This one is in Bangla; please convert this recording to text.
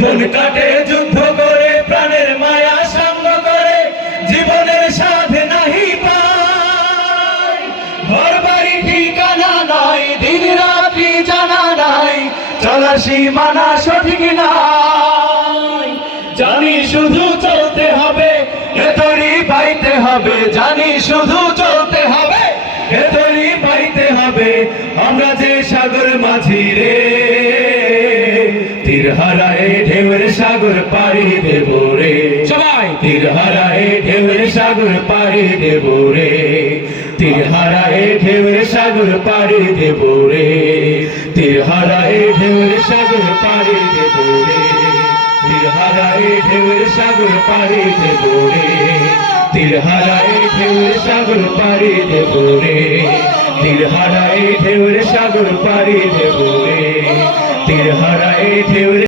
জীবন কাটে যুদ্ধ করে, প্রাণের মায়া সঙ্গ করে, জীবনের স্বাদ নাহি পায়। ঘর বাড়ি ঠিকানা নাই, দিন রাত্রি জানা নাই, চলার সীমানা সঠিক নাই। জানি শুধু চলতে হবে, এতরি পাইতে হবে, জানি শুধু চলতে হবে, এতরি পাইতে হবে। আমরা যে সাগর মাঝি রে, তীর হারায় ঢেউয়ের সাগর পাড়ি দেব রে। সবাই তীর হারায় ঢেউয়ের সাগর পাড়ি দেব রে, তীর হারায় ঢেউয়ের সাগর পাড়ি দেব রে, তীর হারায় ঢেউয়ের সাগর পাড়ি দেব রে, তীর হারায় ঢেউয়ের সাগর পাড়ি দেব রে, তীর হারায় ঢেউয়ের সাগর পাড়ি দেব রে, তীর হারায় ঢেউয়ের সাগর পাড়ি দেব রে, তীর হারায় ঢেউয়ের